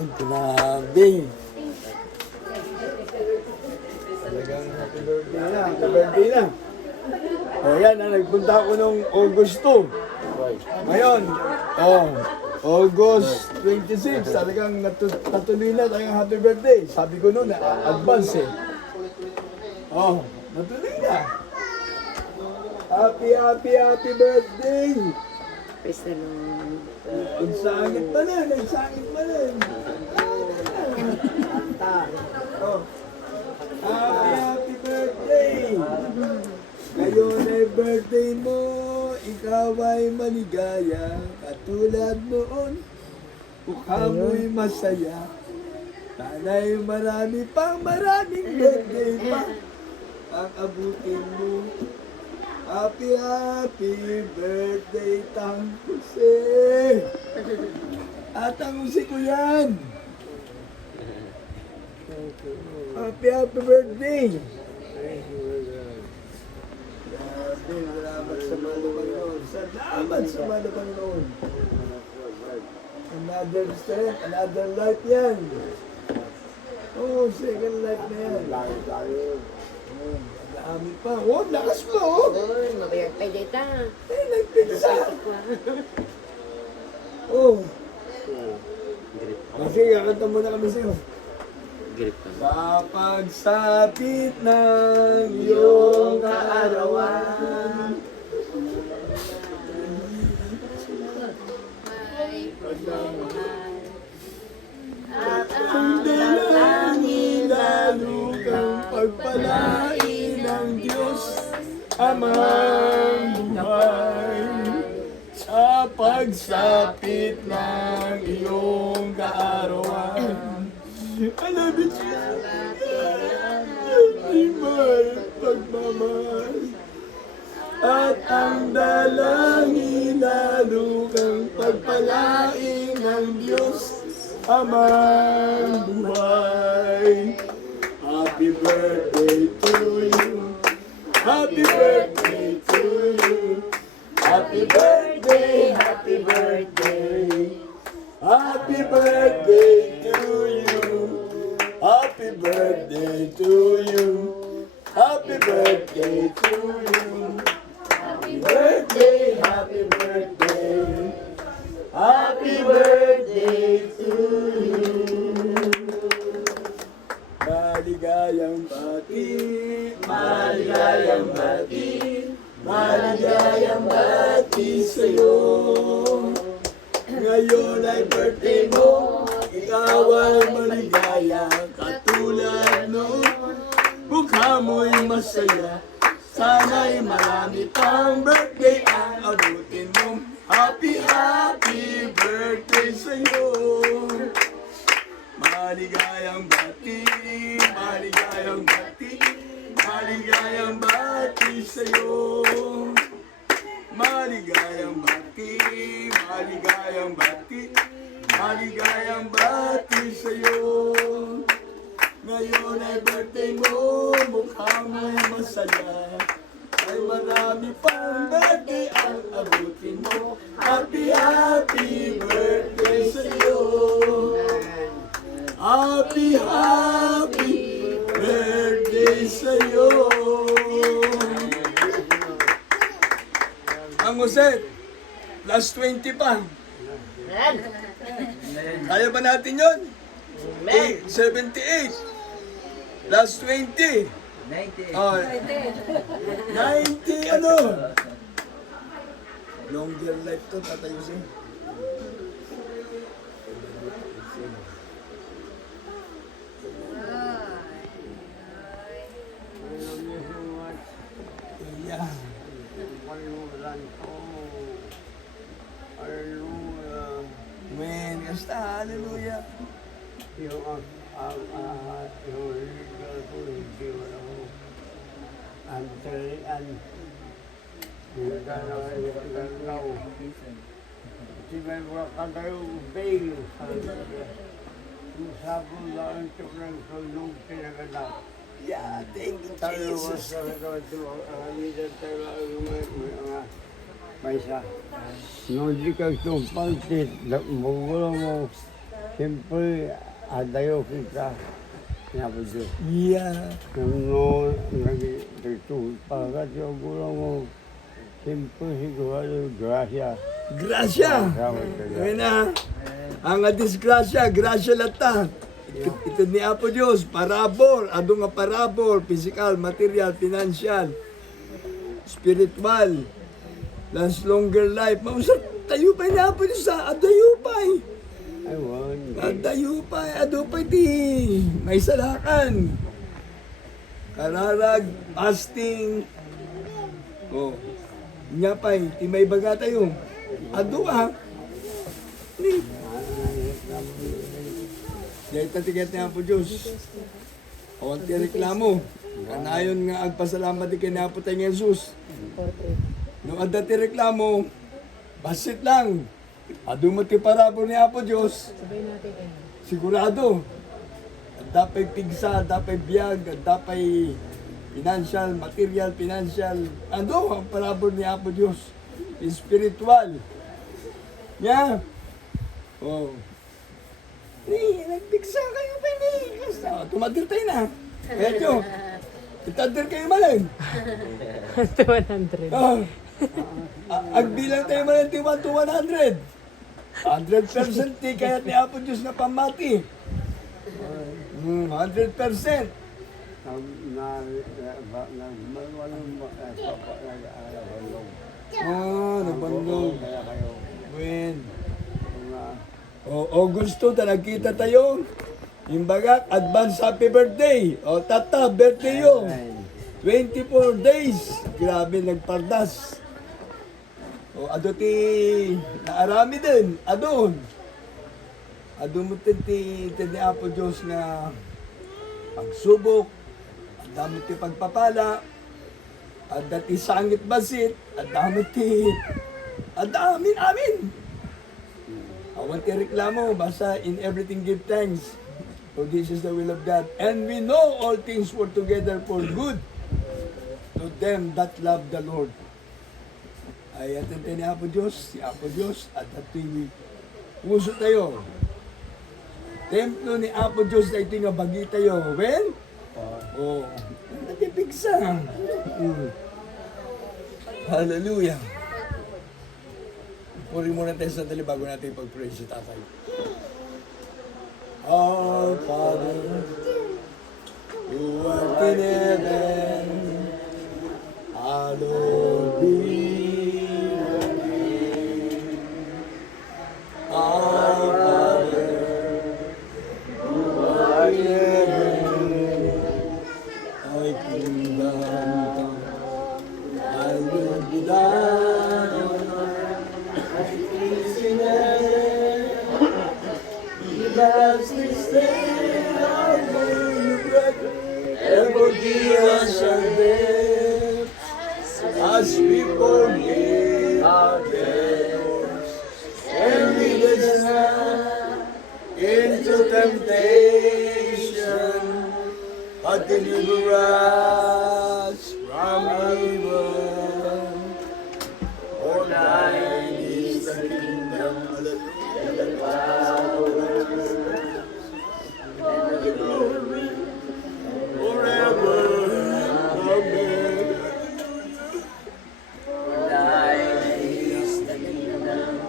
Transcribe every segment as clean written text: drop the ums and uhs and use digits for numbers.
Ay, grabe. Talagang happy birthday na, happy birthday na. O yan, nagpunta ako nung August 2. Ngayon, August 26, talagang natuloy na talagang happy birthday. Sabi ko noon, advance eh. Natuloy na. Happy birthday! Praise the Lord. Nagsangit pa na, nagsangit pa na. Happy birthday! Ngayon ay birthday mo, ikaw ay maligaya. Katulad noon, mukha mo'y masaya. Sana'y maraming birthday pa ang abutin mo. Happy birthday, Tang Jose! Tang Jose ko yan! Happy birthday! Salamat sa mga Panginoon. Salamat sa mga Panginoon. Another step, another life yan. Second life na yan. Dami pa. Lakas pa, Mabayag pa dita. Nagpinsa. Kasi, kakanta muna kami sa'yo. Sa pagsapit ng iyong kaarawan, at ang dalangin lalo kang pagpalain ng Diyos Amang buhay. Sa pagsapit ng iyong kaarawan, I love you, Jesus. Iba'y pagmamahal. At ang dalangin lalo kang pagpalain ng Diyos Amang buhay. Happy birthday to you. Happy birthday to you. Happy birthday, happy birthday. Happy birthday to you. Happy birthday to you. Happy birthday to you. Happy birthday, happy birthday. Happy birthday to you. Maligayang bati, maligayang bati, maligayang bati sa'yo. Ngayon ay birthday mo, ikaw ay maligaya. Katulad noon, mukha mo'y masaya. Sana'y marami pang birthday ang abutin mo. Happy birthday sa'yo. Maligayang bati, maligayang bati, maligayang bati sa'yo. Maligayang bati, maligayang bati, maligayang bati sa'yo. Ngayon ay birthday mo, mukha mo'y masaya. Ay marami pang birthday ang abutin mo. Happy birthday sa'yo. Happy birthday sa'yo. Ang Jose, last 20 pa. Kaya ba natin yun? 78. Last 20. 90 ano? Longer life to, Tatay Jose. Yeah. Amen. Kasta, hallelujah. Yung legal ko, hindi wala ko. Antarian. Yung ganaw. Di ba yung katayo bail? Yung sabon lang ito ng tulog pinaganap. Yeah, thank you, Tayo Jesus. sa ito, ang amidan tayo ang mga maysa. Nung di ka itong pantit, magulang mo, Siyempre, adayo kita. Sinabi Diyos. Yeah. Nung nag-ituhod para sa gulang mo, siyempre siguro, grasya. Gracia. Ngayon na. Ang disgrasya, grasya lata. Ito ni Apo Diyos, parabol. Ado nga parabol, physical, material, financial, spiritual. Last longer life. Mausap, tayo pa ni Apo Diyos sa adayupay. Ayun. Adayupay, adupay di. May salakan. Kararag, fasting. Oh. Nga pa'y, timay baga tayo. Ado ha. Ni. Dahil tatigat niya po Diyos. O ang reklamo. Kanayon nga agpasalamat di kay Napo tayo ng Jesus. Nung adda ti reklamo, basit lang. Ado mo ti parabo ni Apo Diyos. Sigurado. Adda pa'y pigsa, adda pa'y biyag, adda pa'y financial, material, financial. Ado ang parabo ni Apo Diyos. Spiritual. Yeah. Oh. Ni, nagpigsa kayo pa ni. Tumadir tayo na. Medyo. Itadir kayo malang. 200. Oh. Agbilang tayo malang ti 1 to 100. 100% ti kaya ni Apo Diyos na pamati. 100%. Oh, nabandog. When? O gusto ta nagkita tayo. Imbaga, advance happy birthday. O tata, birthday yo. 24 days. Grabe, nagpardas. O ado ti, naarami din. Adon. Ado mo ti Apo Diyos na pagsubok. Ang dami ti pagpapala. At dati sangit basit. At dami ti, at amin, amin. Awan ti reklamo, basta in everything give thanks. For this is the will of God. And we know all things work together for good to them that love the Lord. Ay atente ni Apo Diyos, si Apo Diyos, at ato'y puso tayo. Templo ni Apo Diyos na ito nga bagi tayo. When? Oh, natipigsa. Hallelujah. Puri muna tayo sandali bago natin pag-praise si Tatay. Our Father, who art in heaven, hallowed be thy name. Our Father, who art in heaven, thy kingdom come, thy will be done. As this day our daily bread, and forgive us our debts, as we forgive our debtors, and lead us not into temptation, but deliver us from evil. For thine is the kingdom, and the power, forever. Amen. Thine is the kingdom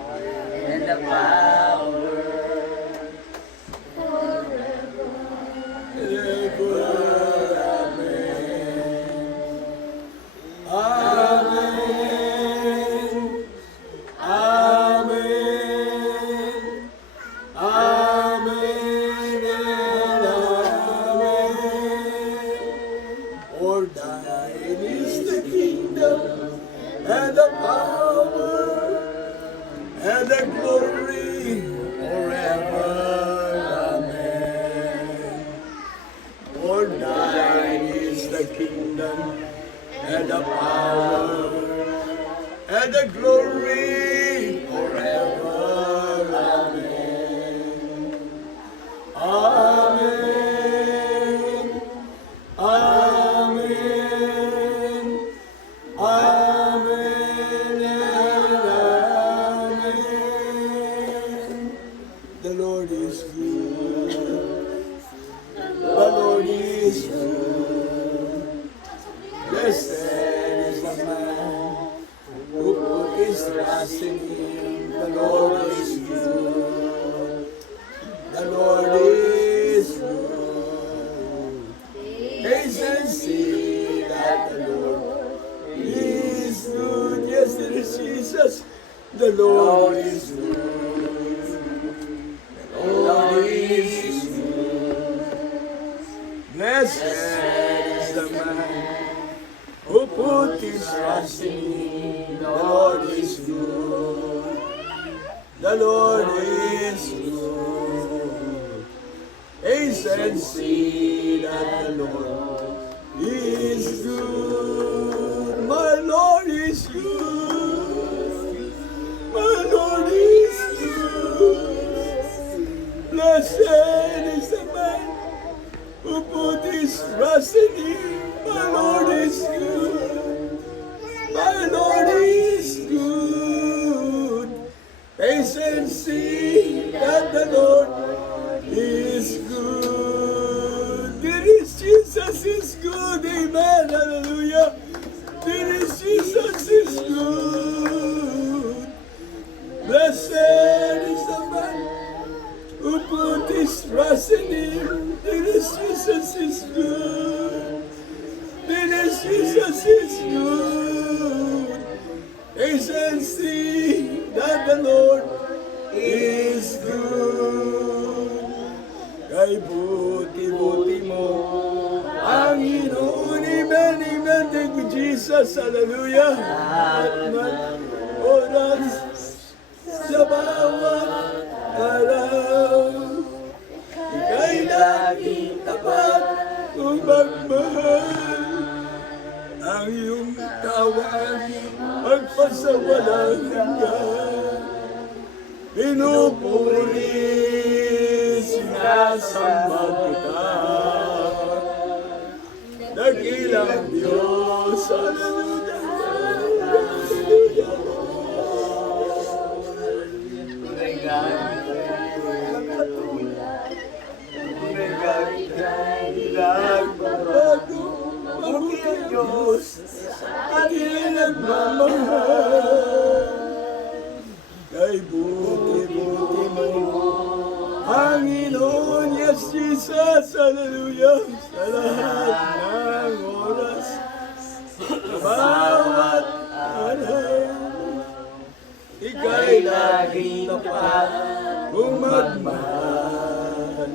and the power Ever. Amen. Amen. Amen. Amen and amen. For thine is the kingdom and the power and the glory forever. Amen. For thine is the kingdom and the power and the glory forever. Amen. Amen. Amen. Amen and amen. The Lord is good. Blessed is the man who put his trust in him. The Lord is good. The Lord is good. Taste and see that the Lord is good. My Lord is good. My Lord is good. Blessed is the man who put his trust in him. My Lord is good. My Lord is good. Taste and see that the Lord is good. This Jesus is good. Amen. Hallelujah. This Jesus is good. Blessed is the man who put his trust in him. This Jesus is good. This Jesus is good. Taste and see that the Lord is good. Kay buti-buti mo, Panginoon. Amen, amen. Thank you, Jesus. Hallelujah. At ng oras sa bawat araw, ika'y laging tapat kung magmahal. Ang iyong tawan magpasawalang hanggan. Pinupuri, sinasamba kita. Dakilang Diyos, hallelujah, hallelujah. Nagbabago, mabuti ang Diyos, ating nagmamahal. Kay buti-buti mo, Panginoon, yes, Jesus, hallelujah, sa lahat ng oras, sa bawat araw, ika'y laging tapat kung magmahal.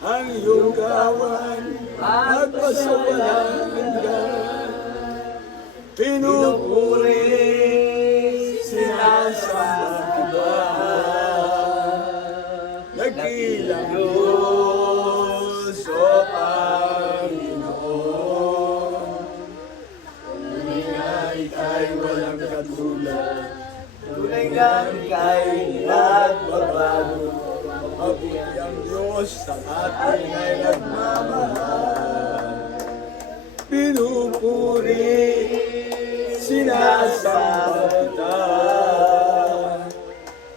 Ang iyong kawan, magpasawalang hanggan. Pinupuri, sinasamba kita. Dakilang Diyos, o Panginoon. Tunay nga ika'y walang katulad. Tunay nga ika'y nagbabago. Mabuti ang Diyos sa ating ay nagmamahal. Pinupuri, sinasamba kita.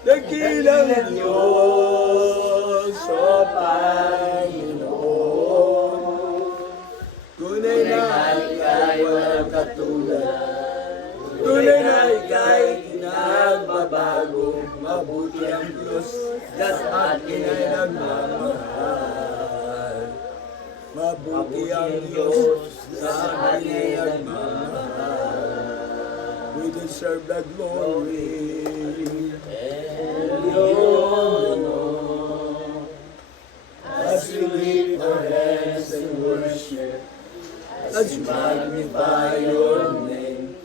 Dakilang Diyos, o Panginoon. Tunay na ika'y walang katulad. Tunay na ika'y nagbabago. Mabuti ang Diyos sa atin ay nagmamahal. Mabuti ang Diyos sa atin ay nagmamahal. We deserve the glory and the honor as we lift our hands and worship, as we magnify your name.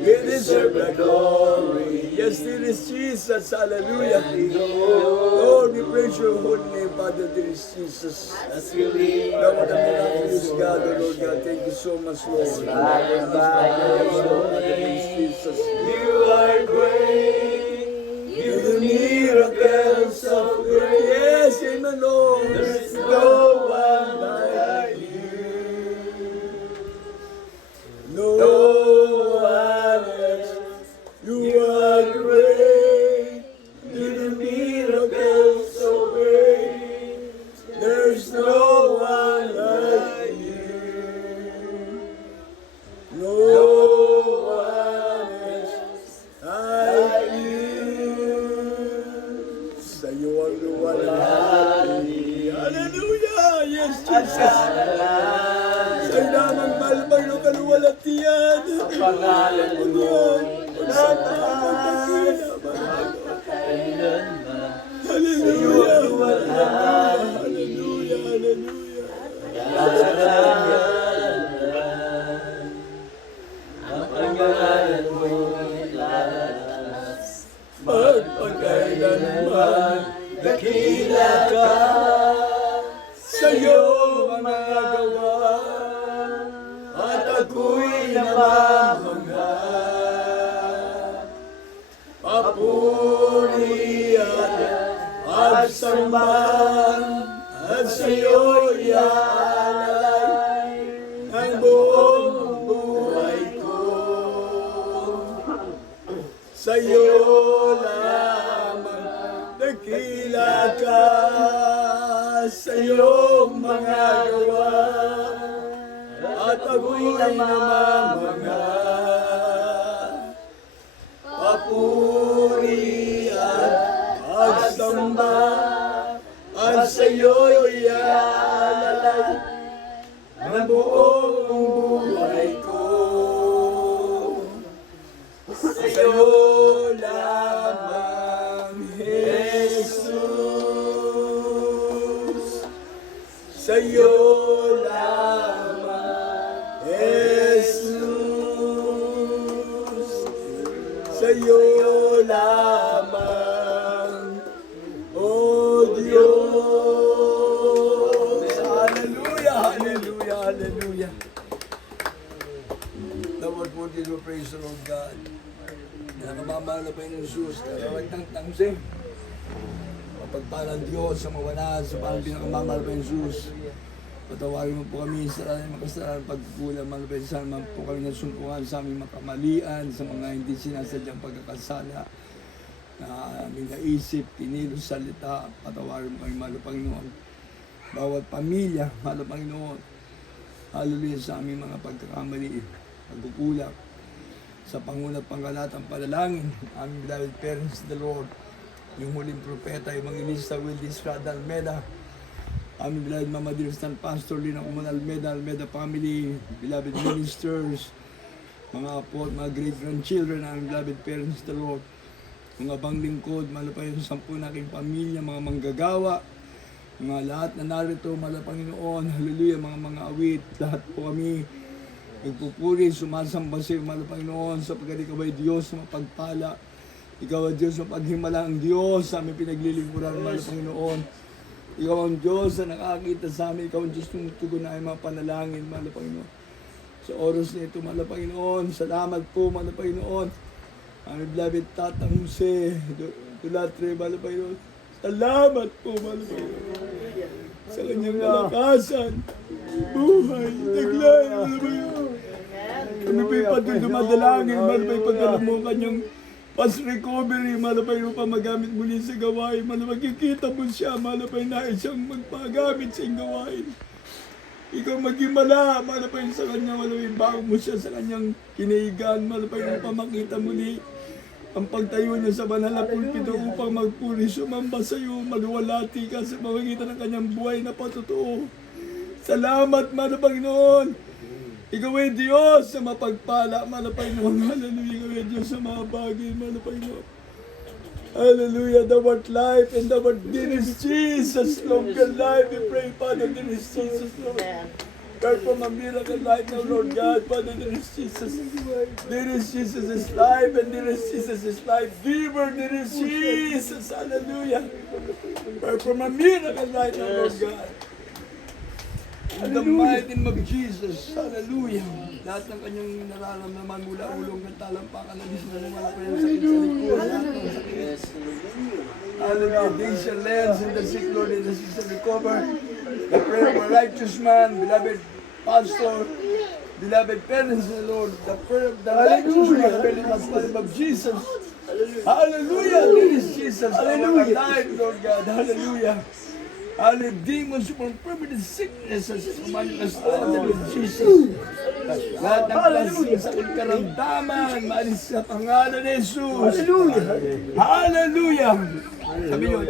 We deserve the glory. Yes, it is Jesus. Hallelujah. Lord, we praise your holy name, Father. It is Jesus. As we live Lord, the miraculous God, oh Lord God, thank you so much, Lord. It is Jesus. You are great. You do miracles of grace. Yes, amen, Lord. There is no one like you. No one else. You are great. You do miracles so great. There's no one like you. No one else like you. Sa iyo ang luwalhati. Hallelujah! Yes, Jesus! Sa'yo lamang malbay ng kaluwalhatian. Ang pangalan mo Hallelujah! Hallelujah! Hallelujah! sa'yo'y iaalay ang buong buhay ko. Sa'yo lamang dakila ka sa iyong mga gawa at ako'y namamanga. Papuri at pagsamba at sa'yo'y iaalay ang buong buhay ko. Sa'yo lamang, Jesus. Sa'yo lamang, Jesus. Sa'yo lamang, O Diyos. Hallelujah, hallelujah, hallelujah. Lord, po dito, praise the Lord God. Nakamamahal na pa yung Jesus, karawagtang tangsi. Mapagpalang Diyos sa mawanan, sa parang pinakamamahal pa yung Jesus. Patawarin mo po kami sa aming makasalanan pagkukulang, malapit sa naman po kami nasumpungan sa aming makamalian, sa mga hindi sinasadyang pagkakasala na aming naisip, kinilos, salita. Patawarin mo kami, mahal na Panginoon. Bawat pamilya, mahal na Panginoon. Hallelujah sa aming mga pagkakamali, pagkukulang. Sa pangunat pangkalatang panalangin, aming beloved parents, the Lord, yung huling propeta, yung mga Elisa Wildis Rada Almeda, aming beloved Mama Dirstan Pastor Lina Uman Almeda, Almeda family, beloved ministers, mga apo at mga great-grandchildren, aming beloved parents, the Lord, mga banglingkod, malapay sa 10 na aking pamilya, mga manggagawa, mga lahat na narito, Panginoon, hallelujah, mga awit, lahat po kami, nagpupuri, sumasamba sa iyo, Panginoon, sapagkat ikaw ay Diyos na mapagpala. Ikaw ay Diyos na paghimala ang Diyos sa aming pinaglilingkuran, Panginoon. Ikaw ang Diyos na nakakita sa amin. Ikaw ang Diyos na tugon na ay mga panalangin, Panginoon. Sa oras na ito, Panginoon, salamat po, Panginoon. Aming beloved Tatang Jose, Dulatre, Panginoon. Salamat po, Panginoon. Sa kanyang kalakasan, buhay, taglay, Panginoon. Kami pa'y pati dumadalangin, malapay pagkaroon mo kanyang pas-recovery, malapay mo pa magamit muli sa gawain, malapay kikita mo siya, malapay nais siyang magpagamit sa iyong gawain. Ikaw maghimala, malapay sa kanya, malapay bago mo siya sa kanyang kinaigan, malapay mo pa makita muli ang pagtayo niya sa banal na pulpito upang magpuri, sumamba sa iyo, maluwalati ka sa pamagitan ng kanyang buhay na patotoo. Salamat, Panginoon. Ikaw ay Diyos na mapagpala, Panginoon. Hallelujah, ikaw ay Diyos sa mga bagay, Panginoon. Hallelujah, the word life and the word dearest Jesus, longer life. We pray, Father, dearest Jesus, Lord. God, from a miracle life now, Lord God, Father, dearest Jesus. Dearest Jesus is life and dearest Jesus is life. Giver, dearest Jesus, hallelujah. God, from a miracle life now, Lord God. In the mighty name of Jesus, hallelujah. Lahat ng kanyang nararamdaman mula ulong ng talampakan na bis na wala pa yung sakit sa likod. Hallelujah. They shall lend in the sick, Lord, and the sick shall recover. The prayer of a righteous man, beloved pastor, beloved parents, the Lord, the prayer of the righteous man, really must the name of Jesus. Hallelujah. There is Jesus. Hallelujah. Alive, Lord God. Hallelujah. Hallelujah. Demons from permanent sicknesses manifested with Jesus. Lahat ng klaseng sakit karamdaman, maalis sa pangalan ni Jesus. Hallelujah. Hallelujah. Sabi niyo,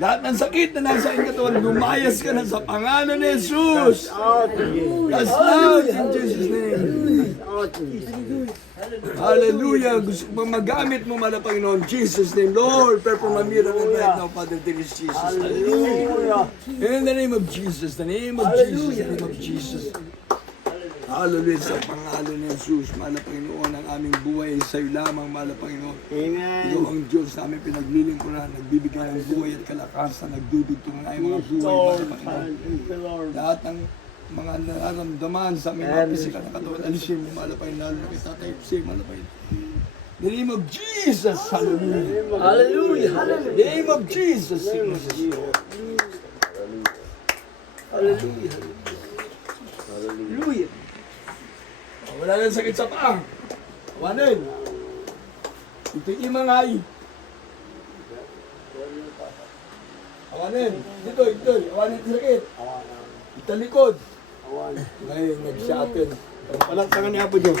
lahat ng sakit na nasa iyong katawan, lumayas ka na sa pangalan ni Jesus. Cast out in Jesus' name. Hallelujah. Gusto ko bang magamit mo, Panginoon, Jesus' name. Lord, perform a miracle right now, Father, there is Jesus. Hallelujah. In the name of Jesus, the name of Jesus, the name of Jesus. Hallelujah. Sa pangalan ni Jesus, Panginoon, ang aming buhay sa iyo lamang, Panginoon. Amen. Ikaw ang Diyos na aming pinaglilingkuran, nagbibigay ng buhay at kalakasan, nagdudugtong ng aming mga buhay, Panginoon. Lahat ng mga nararamdaman sa aming mga pisikal na katawan, alisin mo, Panginoon, na kita tayo, Panginoon. The name of Jesus, hallelujah. Hallelujah. The name of Jesus. Hallelujah. Hallelujah. Wala nang sakit sa paa. Awanin. Ito yung mga ay. Awanin. Dito. Awanin yung sakit. Ito likod. Ngayon, nag-shatter. Palaksangan niya po Diyos.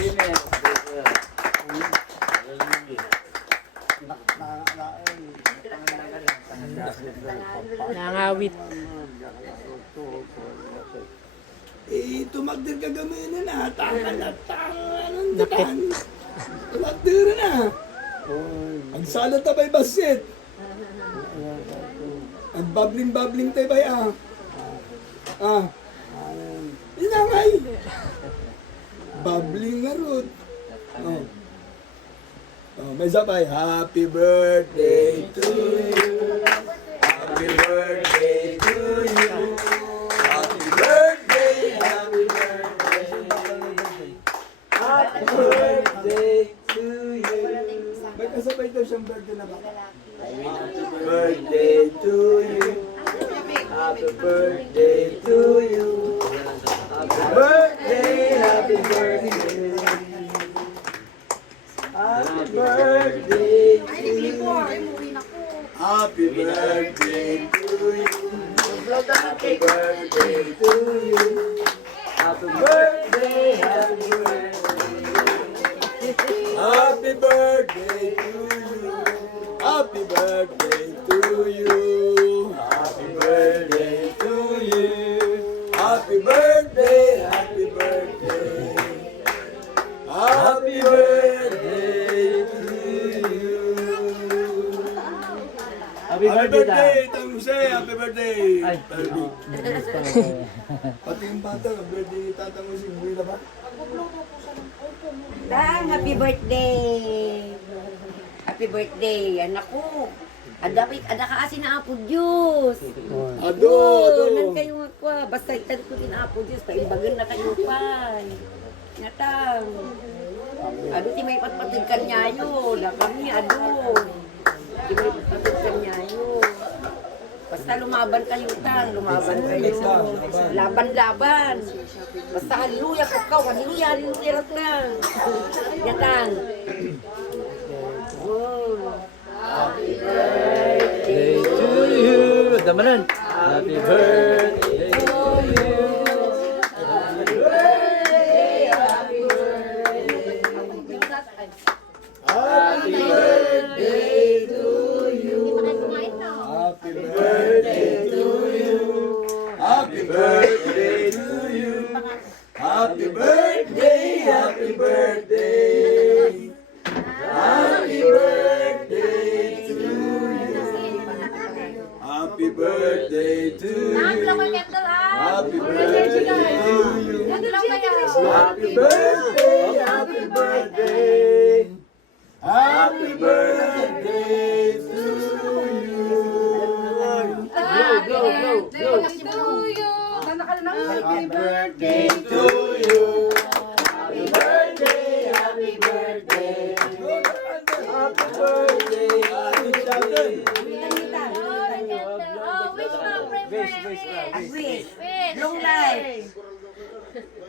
Nangawit. Tumagdir ka gaminin na. Tangan. Anong dakan? Tumagdir na. Ang salat na ba'y basit? Ang babling tayo ba'y inangay. Babling nga ron. May sabay. Happy birthday to you. Happy birthday to you. Happy birthday. Happy birthday. Happy birthday to you. May kasabay daw siyang birthday na ba? Happy birthday to you. Happy birthday to you. Happy birthday, happy birthday. Happy birthday to you. Happy birthday to you. Happy birthday to you. Happy birthday, happy birthday. Happy birthday to you. Happy birthday to you. Happy birthday to you. Happy birthday, happy birthday. Happy birthday to you. Happy birthday, Tang Jose. Happy birthday. Pati yung bata, birthday ni Tatang Jose. Buhay na ba? Dang, happy birthday! Happy birthday, anak ko. Ada ka asin na apo Diyos. Ado. Nan kayo ako. Basta itan ko din apo Diyos. Paimbagan na kayo pa. Natang. Ado ti may patpatid kan nyayo. Da kami ado. Ti may patpatid kan nyayo. Basta lumaban kayo tang. Lumaban kayo. Laban-laban. Basta haleluya ka ka. Haleluya. Haleluya ka. Yatang. Oh. Happy birthday to you. Damanan. Happy birthday to you. Happy birthday. Happy birthday. Happy birthday to you. Happy birthday to you. Happy birthday to you. Happy birthday, happy birthday. Happy birthday to you. Happy birthday to you. Happy birthday to you. Happy birthday, happy birthday. Happy birthday to you. Happy birthday to you. Happy birthday, happy birthday. Happy birthday, happy birthday. Wish. Long life.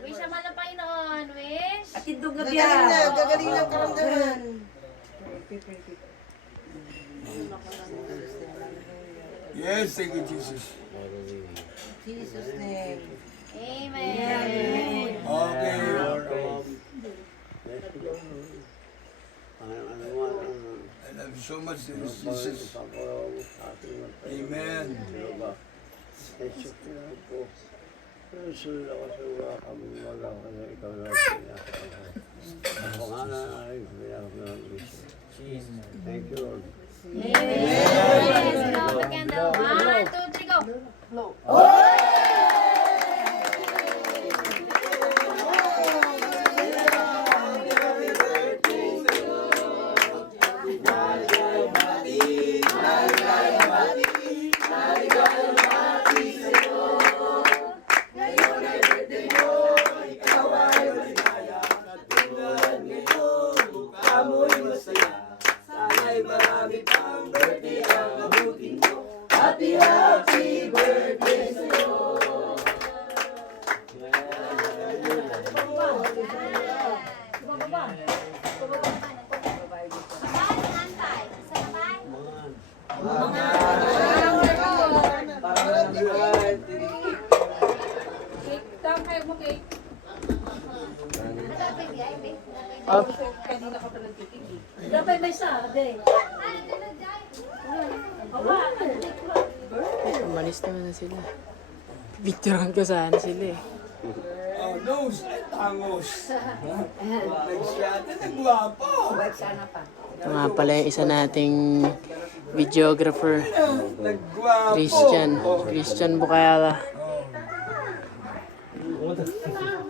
Wish naman ng Panginoon. Wish. At indong gabi yan. Gagaling ng karamdaman. Yes, thank you, Jesus. Jesus' name. Amen. Okay. I love you so much, Jesus. Amen. Thank you, Lord. Amen. Slow candle. 1, 2, 3, go. Amoy masaya, sana'y marami pang birthday ang abutin mo. Happy, happy birthday sa'yo. Tama kayo mo, cake. Oh, Dapat may sabi. umalis naman na sila. Picturean ko sana sila eh. Oh, nose ay tangos. Nagsyate, nagwapo. Wife sana pa. Ito nga pala yung isa nating videographer, Nagwapo. Christian Bukayala.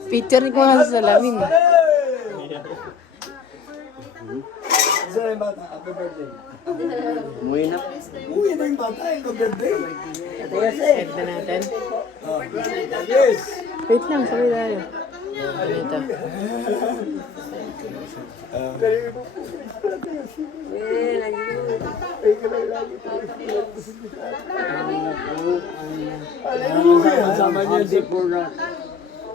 Picture ko nga sa salamin. Saan yung bata? Happy birthday. Umuwi na. Uwi na yung bata. Happy birthday. Set na natin. Oh, yes. Wait lang, sabi tayo. Ano ito? Sama niya si Pura.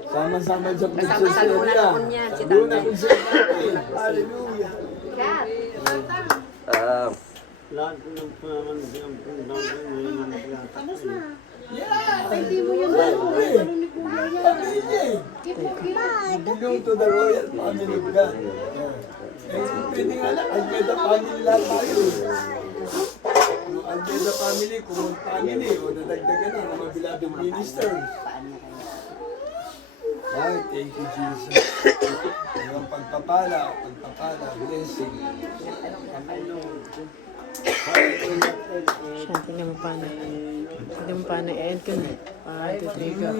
Sama-sama sa Sama-sama na naman yan, si Doon Tatay. ako sa Hallelujah. Lahat ng naman ang pundang Hindi mo yung balon ni Kuya yan. Belong to the royal family of God. Pwede nga lang, Almeda family lang tayo. Yung Almeda family, Kumon family, o nadagdagan na ng mga beloved ministers. Ay, thank you, Jesus. Yung pagpapala, blessing. Siya, tingnan mo paano. Tingnan mo paano i-end ko na. 1, 2, 3, go.